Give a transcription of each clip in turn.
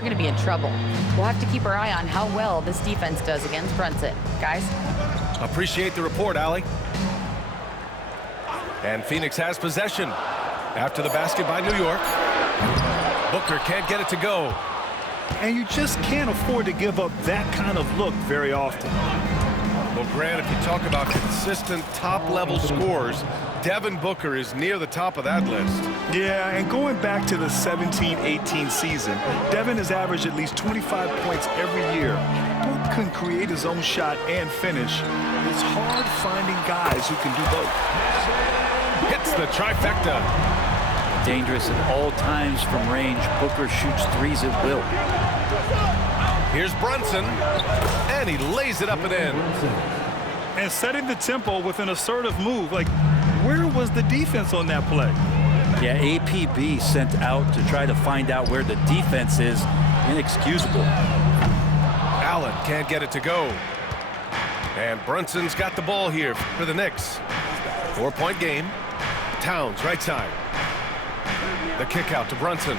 We're going to be in trouble. We'll have to keep our eye on how well this defense does against Brunson. Guys? Appreciate the report, Allie. And Phoenix has possession. After the basket by New York. Booker can't get it to go. And you just can't afford to give up that kind of look very often. Well, Grant, if you talk about consistent top-level scores, Devin Booker is near the top of that list. Yeah, and going back to the 17-18 season, Devin has averaged at least 25 points every year. Book can create his own shot and finish. It's hard finding guys who can do both. Hits the trifecta. Dangerous at all times from range. Booker shoots threes at will. Here's Brunson, and he lays it up and in. And setting the tempo with an assertive move. Like, where was the defense on that play? Yeah, APB sent out to try to find out where the defense is. Inexcusable. Allen can't get it to go. And Brunson's got the ball here for the Knicks. 4-point game. Towns, right side. The kick out to Brunson.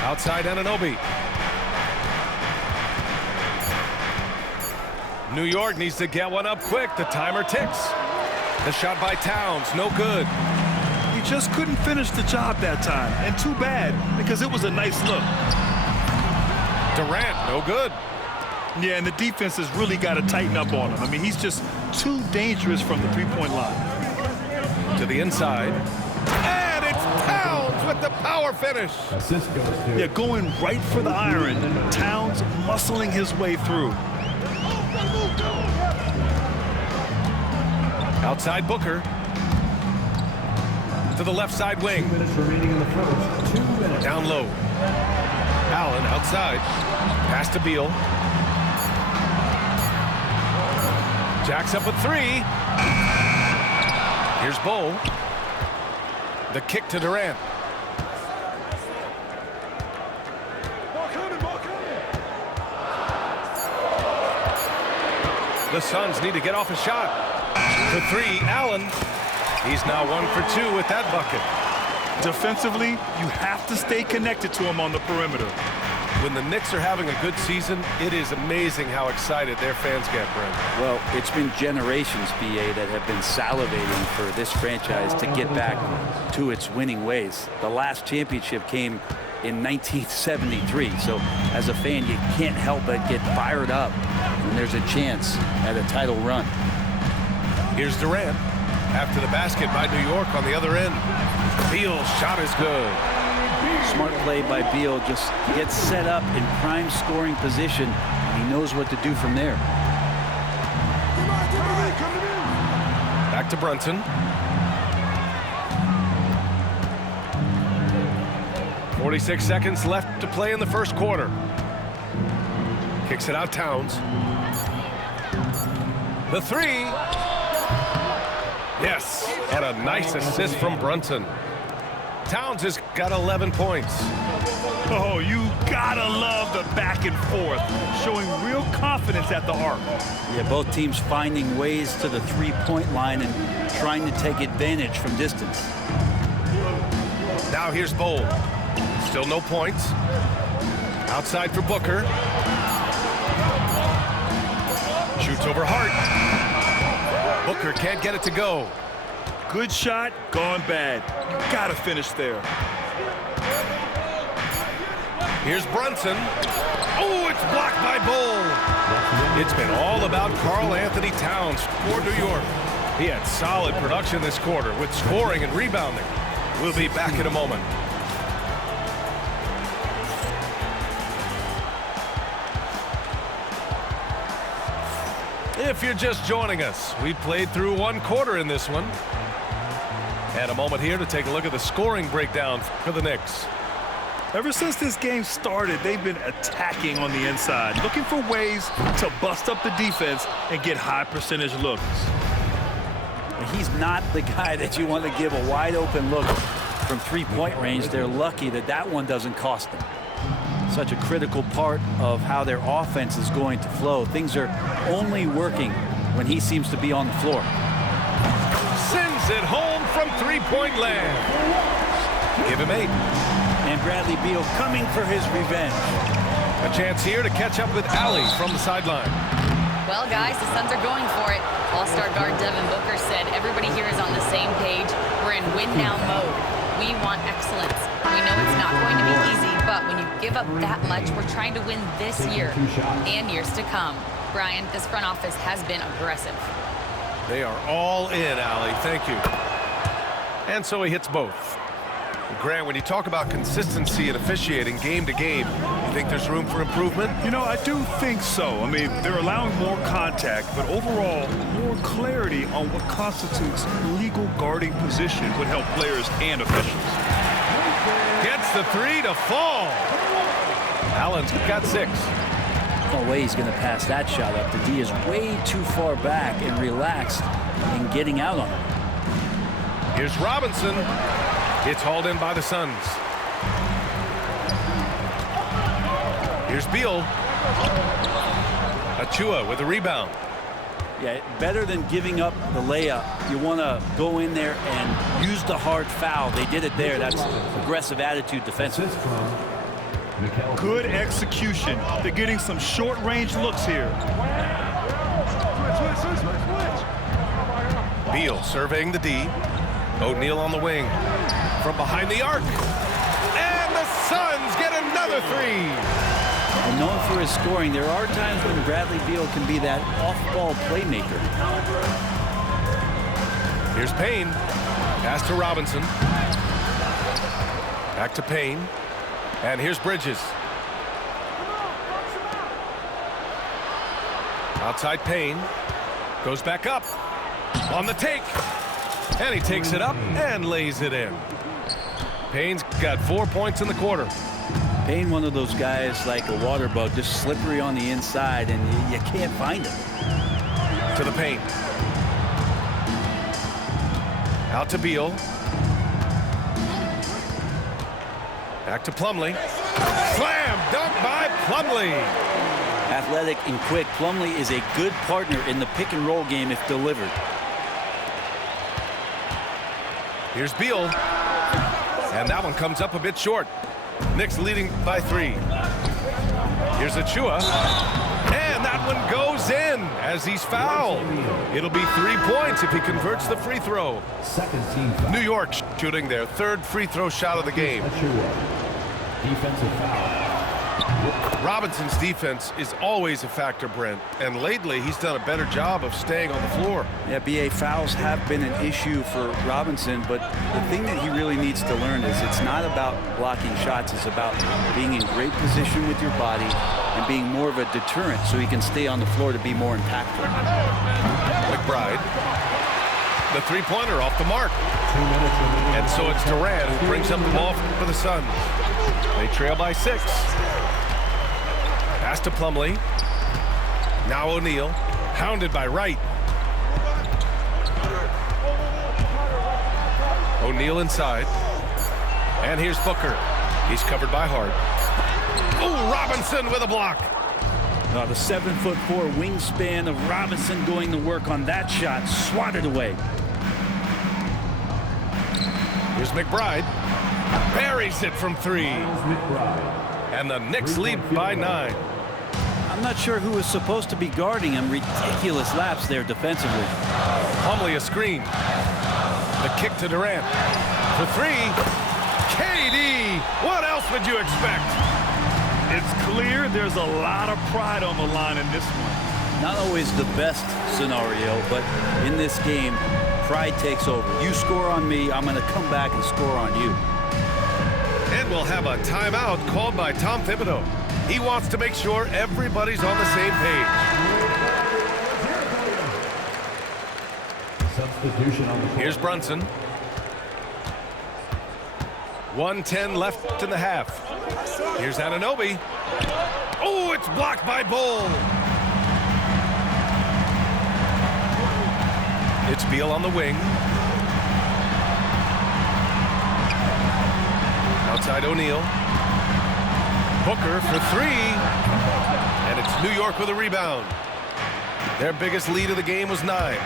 Outside Anunoby. New York needs to get one up quick. The timer ticks. The shot by Towns, no good. He just couldn't finish the job that time. And too bad, because it was a nice look. Durant, no good. Yeah, and the defense has really got to tighten up on him. I mean, he's just too dangerous from the three-point line. To the inside. And it's Towns with the power finish. Yeah, going right for the iron. Towns muscling his way through. Outside Booker. To the left side wing. Down low. Allen outside. Pass to Beal. Jacks up a three. Here's Bowl. The kick to Durant. The Suns need to get off a shot. For three, Allen. He's now 1 for 2 with that bucket. Defensively, you have to stay connected to him on the perimeter. When the Knicks are having a good season, it is amazing how excited their fans get, Brent. Well, it's been generations, BA, that have been salivating for this franchise to get back to its winning ways. The last championship came in 1973, so as a fan, you can't help but get fired up when there's a chance at a title run. Here's Durant. After the basket by New York on the other end. Beal's shot is good. Smart play by Beal. Just gets set up in prime scoring position. And he knows what to do from there. Back to Brunson. 46 seconds left to play in the first quarter. Kicks it out Towns. The three. Yes, and a nice assist from Brunson. Towns has got 11 points. Oh, you gotta love the back and forth, showing real confidence at the arc. Yeah, both teams finding ways to the three-point line and trying to take advantage from distance. Now here's Bowl. Still no points. Outside for Booker. Shoots over Hart. Booker can't get it to go. Good shot, gone bad. You gotta finish there. Here's Brunson. Oh, it's blocked by Bowl. It's been all about Karl Anthony Towns for New York. He had solid production this quarter with scoring and rebounding. We'll be back in a moment. If you're just joining us, we played through one quarter in this one. And a moment here to take a look at the scoring breakdown for the Knicks. Ever since this game started, they've been attacking on the inside, looking for ways to bust up the defense and get high percentage looks. He's not the guy that you want to give a wide open look from three-point range. They're lucky that that one doesn't cost them. Such a critical part of how their offense is going to flow. Things are only working when he seems to be on the floor. Sends it home from from three-point land. Give him 8. And Bradley Beal coming for his revenge. A chance here to catch up with Allie from the sideline. Well, guys, the Suns are going for it. All-star guard Devin Booker said everybody here is on the same page. We're in win-now mode. We want excellence. We know it's not going to be easy, but when you give up that much, we're trying to win this year and years to come. Brian, this front office has been aggressive. They are all in, Allie. Thank you. And so he hits both. Grant, when you talk about consistency and officiating game to game, you think there's room for improvement? You know, I do think so. I mean, they're allowing more contact, but overall, more clarity on what constitutes legal guarding position would help players and officials. Gets the 3 to fall. Allen's got 6. No way he's going to pass that shot up. The D is way too far back and relaxed in getting out on it. Here's Robinson. It's hauled in by the Suns. Here's Beal. Achua with a rebound. Yeah, better than giving up the layup. You want to go in there and use the hard foul. They did it there. That's aggressive attitude defensively. Good execution. They're getting some short-range looks here. Beal surveying the D. O'Neal on the wing. From behind the arc. And the Suns get another 3. And known for his scoring, there are times when Bradley Beal can be that off-ball playmaker. Here's Payne. Pass to Robinson. Back to Payne. And here's Bridges. Outside Payne. Goes back up. On the take. And he takes it up and lays it in. Payne's got 4 points in the quarter. Payne, one of those guys like a water bug, just slippery on the inside, and you can't find him. To the paint. Out to Beal. Back to Plumlee. Slam dunk by Plumlee. Athletic and quick, Plumlee is a good partner in the pick and roll game if delivered. Here's Beal. And that one comes up a bit short. Knicks leading by 3. Here's Achua. And that one goes in as he's fouled. It'll be 3 points if he converts the free throw. New York shooting their 3rd free throw shot of the game. Defensive foul. Robinson's defense is always a factor, Brent, and lately he's done a better job of staying on the floor. Yeah, BA, fouls have been an issue for Robinson, but the thing that he really needs to learn is it's not about blocking shots, it's about being in great position with your body and being more of a deterrent so he can stay on the floor to be more impactful. McBride, the three-pointer off the mark. And so it's Durant who brings up the ball for the Suns. They trail by 6. Pass to Plumlee. Now O'Neal, hounded by Wright. O'Neal inside. And here's Booker. He's covered by Hart. Oh, Robinson with a block. The 7'4" wingspan of Robinson going to work on that shot. Swatted away. Here's McBride. Buries it from 3. And the Knicks lead by 9. I'm not sure who was supposed to be guarding him. Ridiculous lapse there defensively. Plumlee a screen. The kick to Durant. For 3. KD. What else would you expect? It's clear there's a lot of pride on the line in this one. Not always the best scenario, but in this game, pride takes over. You score on me, I'm going to come back and score on you. And we'll have a timeout called by Tom Thibodeau. He wants to make sure everybody's on the same page. Substitution on the floor. Here's Brunson. 1:10 left in the half. Here's Anunoby. Oh, it's blocked by Bull. It's Beal on the wing. Outside O'Neal. Booker for 3. And it's New York with a rebound. Their biggest lead of the game was 9.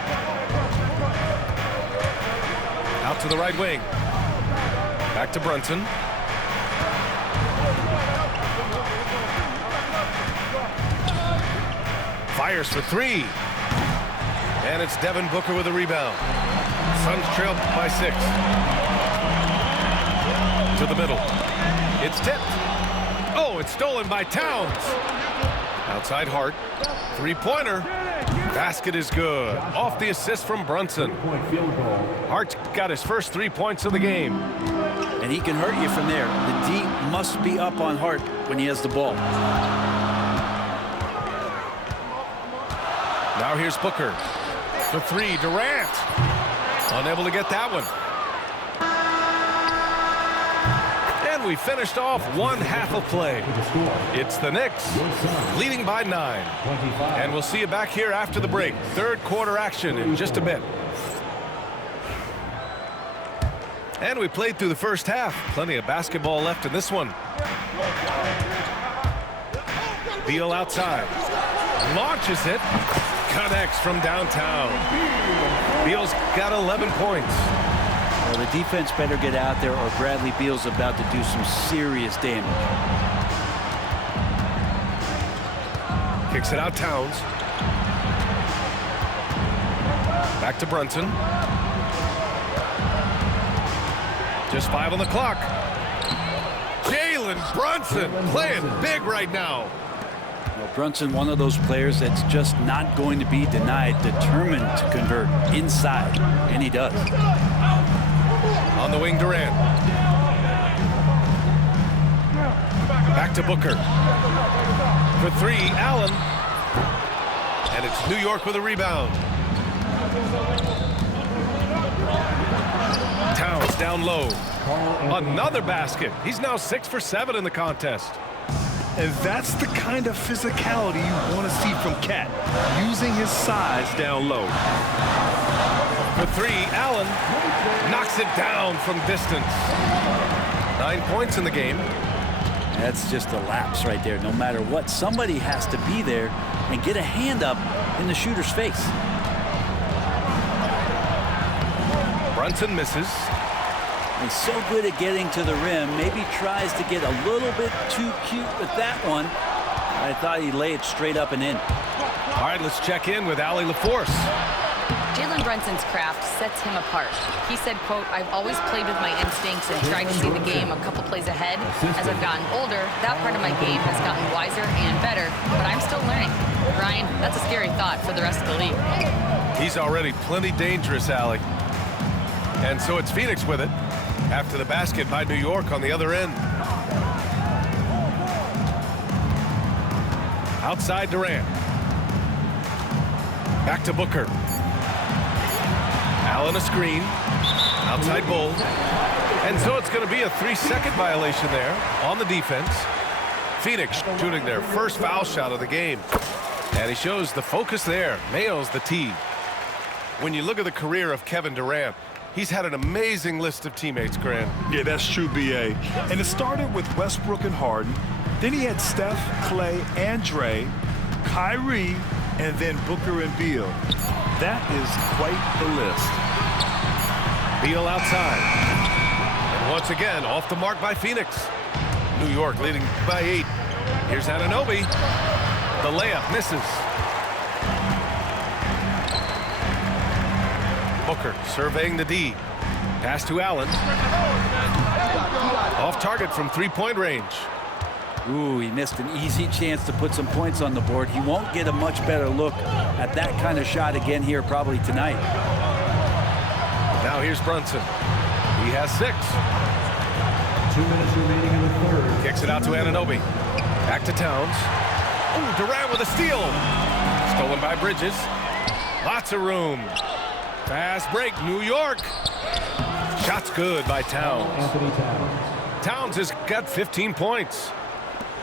Out to the right wing. Back to Brunson. Fires for three. And it's Devin Booker with a rebound. Suns trail by 6. To the middle. It's tipped. Oh, it's stolen by Towns. Outside Hart. Three-pointer. Basket is good. Off the assist from Brunson. Hart's got his first 3 points of the game. And he can hurt you from there. The D must be up on Hart when he has the ball. Now here's Booker. For three, Durant. Unable to get that one. And we finished off one half of play. It's the Knicks leading by 9. And we'll see you back here after the break. Third quarter action in just a bit. And we played through the first half. Plenty of basketball left in this one. Beal outside. Launches it. Connects from downtown. Beal's got 11 points. Well, the defense better get out there or Bradley Beal's about to do some serious damage. Kicks it out Towns. Back to Brunson. Just 5 on the clock. Jalen Brunson playing big right now. Well, Brunson, one of those players that's just not going to be denied, determined to convert inside, and he does. On the wing, Durant. Back to Booker. For three, Allen. And it's New York with a rebound. Towns down low. Another basket. He's now 6 for 7 in the contest. And that's the kind of physicality you want to see from Cat, using his size down low. For three, Allen knocks it down from distance. 9 points in the game. That's just a lapse right there. No matter what, somebody has to be there and get a hand up in the shooter's face. Brunson misses. He's so good at getting to the rim. Maybe tries to get a little bit too cute with that one. I thought he'd lay it straight up and in. All right, let's check in with Allie LaForce. Jalen Brunson's craft sets him apart. He said, quote, "I've always played with my instincts and tried to see the game a couple plays ahead. As I've gotten older, that part of my game has gotten wiser and better, but I'm still learning." Ryan, that's a scary thought for the rest of the league. He's already plenty dangerous, Allie. And so it's Phoenix with it. After the basket by New York on the other end. Outside Durant. Back to Booker. Allen a screen. Outside Bull. And so it's going to be a 3-second violation there on the defense. Phoenix shooting their first foul shot of the game. And he shows the focus there. Nails the tee. When you look at the career of Kevin Durant, he's had an amazing list of teammates, Grant. Yeah, that's true, B.A. And it started with Westbrook and Harden. Then he had Steph, Clay, and Dre, Kyrie, and then Booker and Beal. That is quite the list. Beal outside. And once again, off the mark by Phoenix. New York leading by 8. Here's Anunoby. The layup misses. Booker surveying the D. Pass to Allen. Off target from 3-point range. Ooh, he missed an easy chance to put some points on the board. He won't get a much better look at that kind of shot again here probably tonight. Now here's Brunson. He has 6. 2 minutes remaining in the third. Kicks it out to Anunoby. Back to Towns. Oh, Durant with a steal. Stolen by Bridges. Lots of room. Fast break, New York. Shot's good by Towns. Anthony Towns. Towns has got 15 points.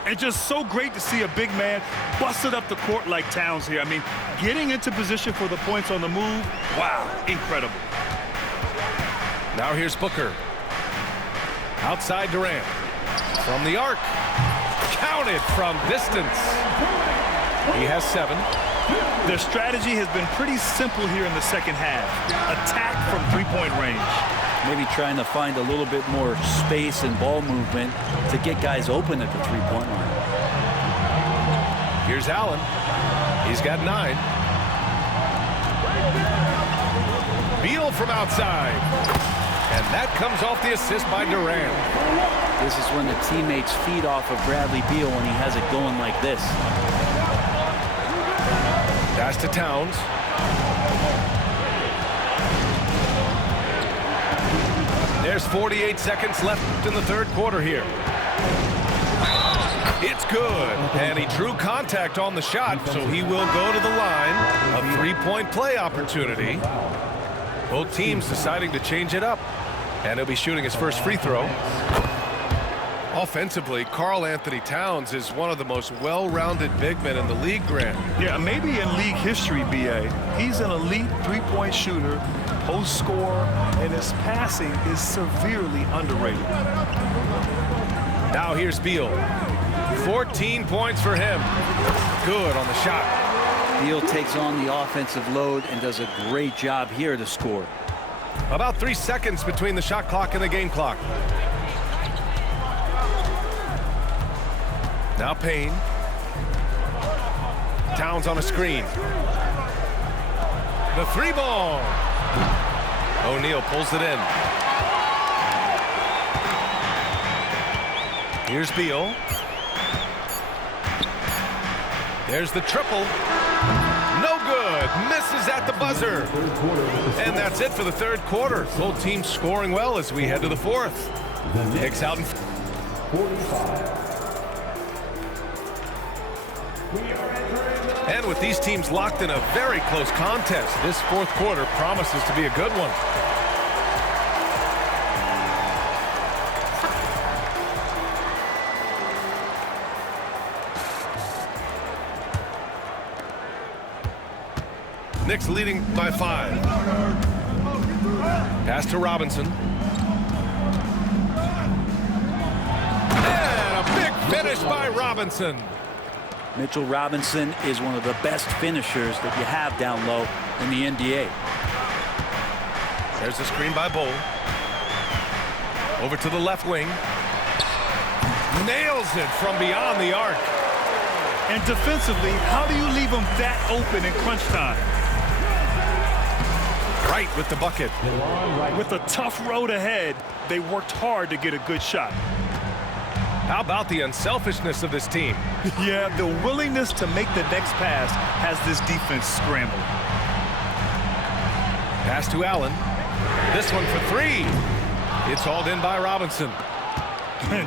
And just so great to see a big man busted up the court like Towns here. I mean, getting into position for the points on the move, wow, incredible. Now here's Booker. Outside Durant. From the arc. Counted from distance. He has 7. Their strategy has been pretty simple here in the second half. Attack from 3-point range. Maybe trying to find a little bit more space and ball movement to get guys open at the three-point line. Here's Allen. He's got 9. Beal from outside. And that comes off the assist by Durant. This is when the teammates feed off of Bradley Beal when he has it going like this. Pass to Towns. There's 48 seconds left in the third quarter here. It's good. And he drew contact on the shot, so he will go to the line. A three-point play opportunity. Both teams deciding to change it up. And he'll be shooting his first free throw. Offensively, Karl Anthony Towns is one of the most well-rounded big men in the league, Grant. Yeah, maybe in league history, B.A. He's an elite three-point shooter, post scorer, and his passing is severely underrated. Now here's Beal. 14 points for him. Good on the shot. Beal takes on the offensive load and does a great job here to score. About 3 seconds between the shot clock and the game clock. Now Payne. Towns on a screen. The 3-ball. O'Neal pulls it in. Here's Beal. There's the triple. No good. Misses at the buzzer. And that's it for the third quarter. Both teams scoring well as we head to the fourth. Hicks out in 45. And with these teams locked in a very close contest, this fourth quarter promises to be a good one. Knicks leading by 5. Pass to Robinson. And a big finish by Robinson. Mitchell Robinson is one of the best finishers that you have down low in the NBA. There's the screen by Bol. Over to the left wing. Nails it from beyond the arc. And defensively, how do you leave him that open in crunch time? Right with the bucket. With a tough road ahead, they worked hard to get a good shot. How about the unselfishness of this team? Yeah, the willingness to make the next pass has this defense scrambling. Pass to Allen. This one for 3. It's hauled in by Robinson.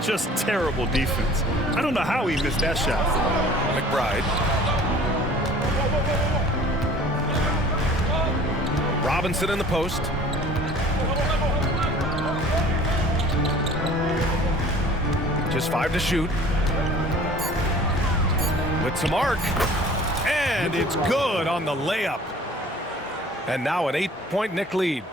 Just terrible defense. I don't know how he missed that shot. McBride. Robinson in the post. Just 5 to shoot. With some arc. And it's good on the layup. And now an 8-point Knick lead.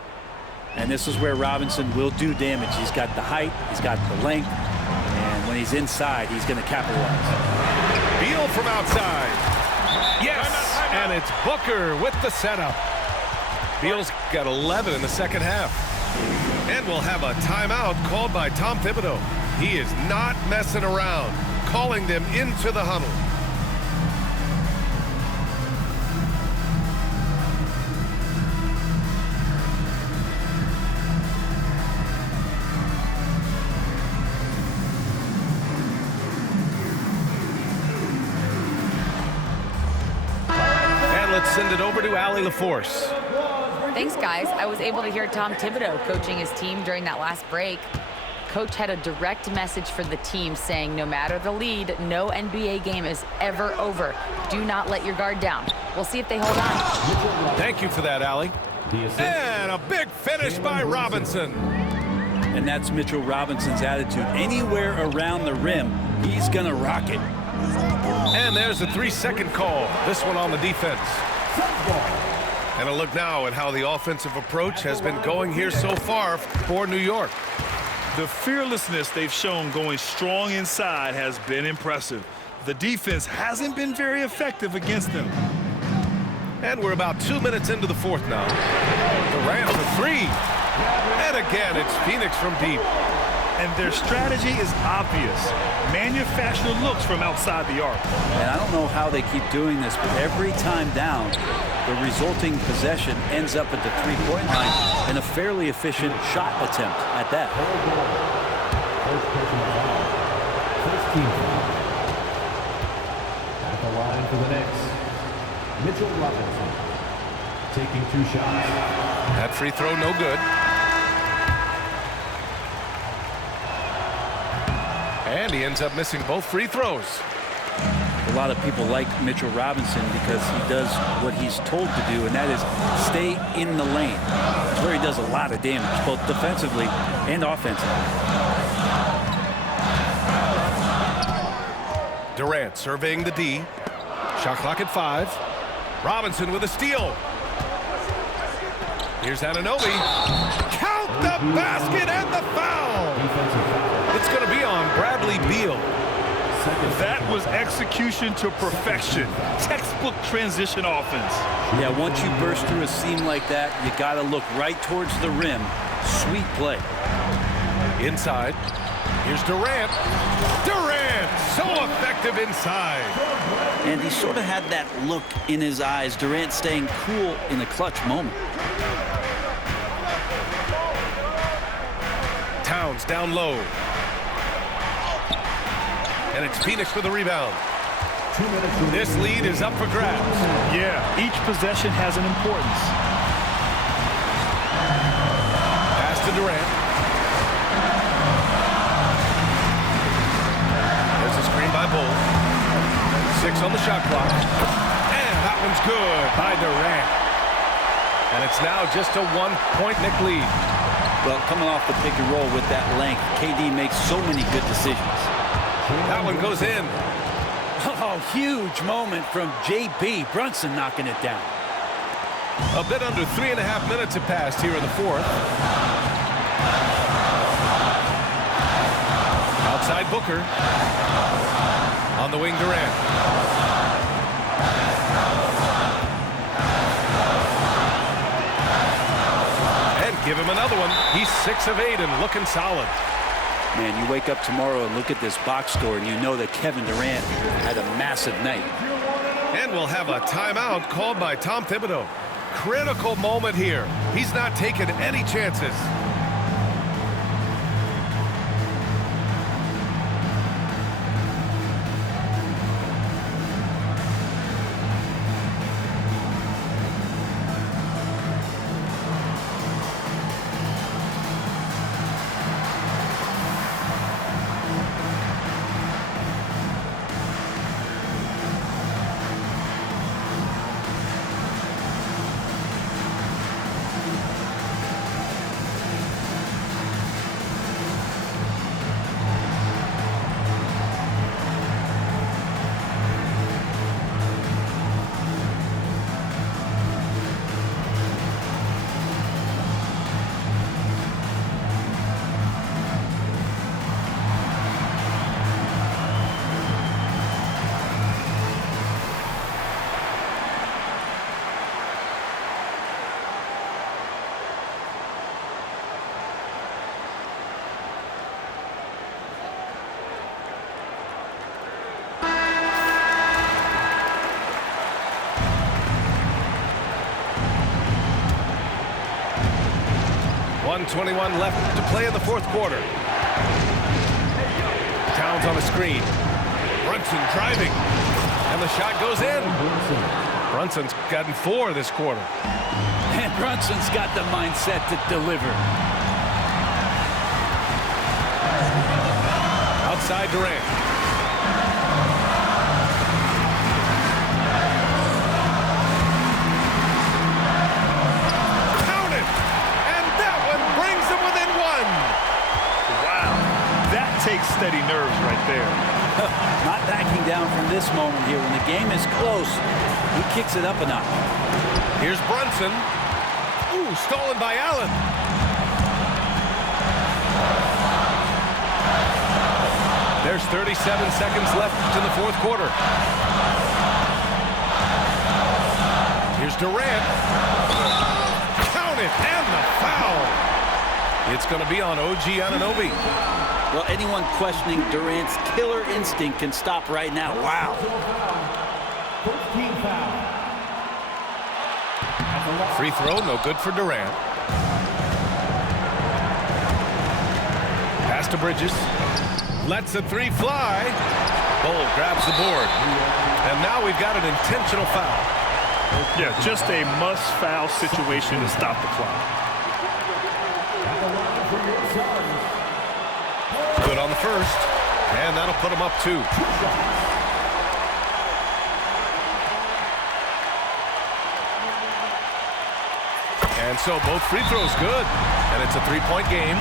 And this is where Robinson will do damage. He's got the height, he's got the length, and when he's inside, he's going to capitalize. Beal from outside. Yes, and it's Booker with the setup. Beal's got 11 in the second half. And we'll have a timeout called by Tom Thibodeau. He is not messing around, calling them into the huddle. And let's send it over to Allie LaForce. Thanks, guys. I was able to hear Tom Thibodeau coaching his team during that last break. Coach had a direct message for the team saying no matter the lead, no NBA game is ever over. Do not let your guard down. We'll see if they hold on. Thank you for that, Allie. And a big finish by Robinson. And that's Mitchell Robinson's attitude. Anywhere around the rim, he's going to rock it. And there's a 3-second call. This one on the defense. And a look now at how the offensive approach has been going here so far for New York. The fearlessness they've shown going strong inside has been impressive. The defense hasn't been very effective against them. And we're about 2 minutes into the fourth now. Durant for 3. And again, it's Phoenix from deep. And their strategy is obvious. Manufacture looks from outside the arc. And I don't know how they keep doing this, but every time down, the resulting possession ends up at the three-point line in a fairly efficient shot attempt at that. First personal foul. First team foul. At the line for the Knicks, Mitchell Robinson. Taking 2 shots. That free throw no good. And he ends up missing both free throws. A lot of people like Mitchell Robinson because he does what he's told to do, and that is stay in the lane. It's where he does a lot of damage, both defensively and offensively. Durant surveying the D. Shot clock at 5. Robinson with a steal. Here's Anunoby. Count the basket and the foul. Defensive foul. It's going to be on Bradley Beal. That was execution to perfection. Textbook transition offense. Yeah, once you burst through a seam like that, you got to look right towards the rim. Sweet play. Inside. Here's Durant. Durant, so effective inside. And he sort of had that look in his eyes. Durant staying cool in a clutch moment. Towns down low. And it's Phoenix for the rebound. 2 minutes remaining. This lead is up for grabs. Yeah, each possession has an importance. Pass to Durant. There's a screen by Bull. 6 on the shot clock. And that one's good by Durant. And it's now just a 1-point Knick lead. Well, coming off the pick and roll with that length, KD makes so many good decisions. That one goes in. Oh, huge moment from J.B. Brunson knocking it down. A bit under 3.5 minutes have passed here in the fourth. Outside Booker. On the wing, Durant. And give him another one. He's 6 of 8 and looking solid. Man, you wake up tomorrow and look at this box score and you know that Kevin Durant had a massive night. And we'll have a timeout called by Tom Thibodeau. Critical moment here. He's not taking any chances. .21 left to play in the fourth quarter. Towns on a screen. Brunson driving. And the shot goes in. Brunson's gotten 4 this quarter. And Brunson's got the mindset to deliver. Outside Durant. Count it! And that one brings them within 1. Wow, that takes steady nerves right there. Not backing down from this moment here. When the game is close, he kicks it up a notch. Here's Brunson. Ooh, stolen by Allen. There's 37 seconds left in the fourth quarter. Here's Durant. Count it, and the foul. It's going to be on OG Anunoby. Well, anyone questioning Durant's killer instinct can stop right now. Wow. First team foul. Free throw, no good for Durant. Pass to Bridges. Lets a three fly. Bol grabs the board. And now we've got an intentional foul. Yeah, just a must-foul situation to stop the clock. Good on the first. And that'll put him up 2. And so both free throws good. And it's a 3-point game.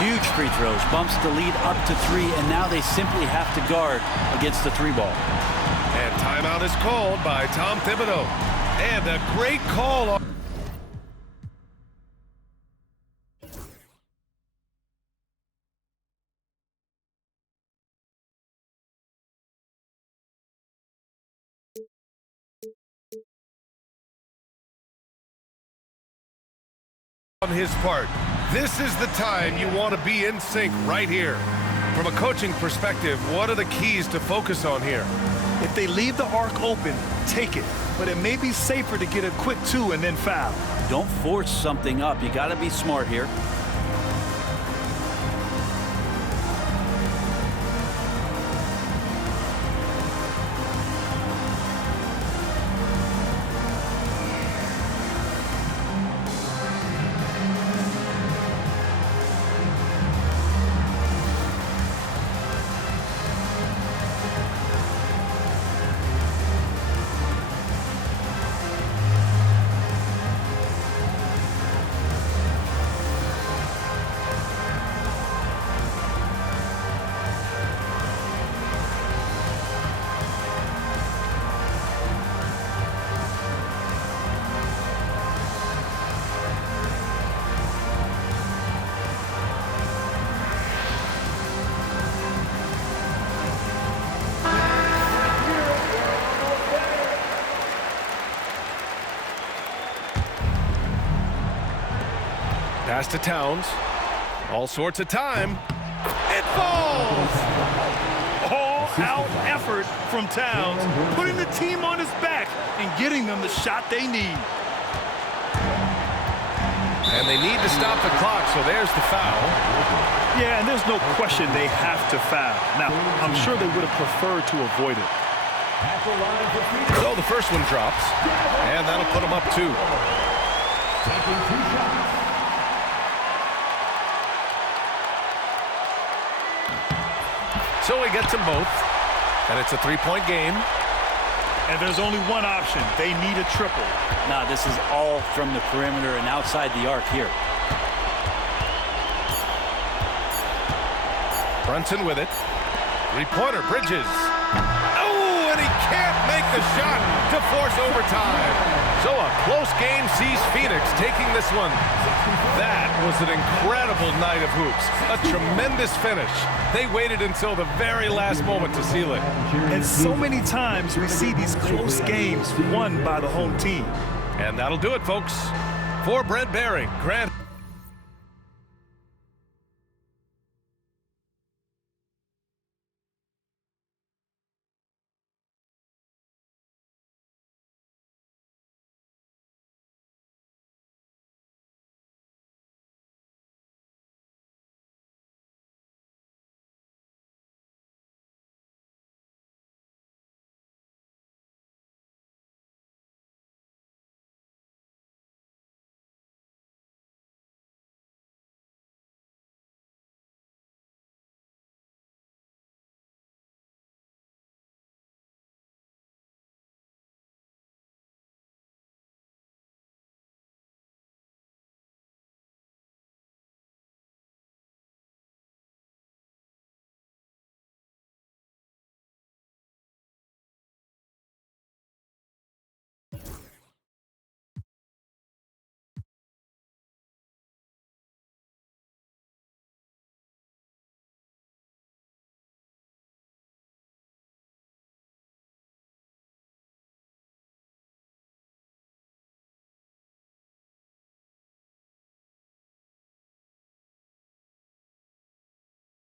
Huge free throws. Bumps the lead up to 3, and now they simply have to guard against the 3 ball. And timeout is called by Tom Thibodeau. And a great call on his part. This is the time you want to be in sync right here. From a coaching perspective, what are the keys to focus on here? If they leave the arc open, take it. But it may be safer to get a quick 2 and then foul. Don't force something up. You got to be smart here. Pass to Towns. All sorts of time. It falls! All-out effort from Towns, putting the team on his back and getting them the shot they need. And they need to stop the clock, so there's the foul. Yeah, and there's no question they have to foul. Now, I'm sure they would have preferred to avoid it. So the first one drops, and that'll put them up 2. Taking 2 shots. So he gets them both, and it's a 3-point game. And there's only one option. They need a triple. Now, this is all from the perimeter and outside the arc here. Brunson with it. 3-pointer, Bridges. Oh, and he can't make the shot to force overtime. So a close game sees Phoenix taking this one. That was an incredible night of hoops. A tremendous finish. They waited until the very last moment to seal it. And so many times we see these close games won by the home team. And that'll do it, folks. For Brent Barry, Grant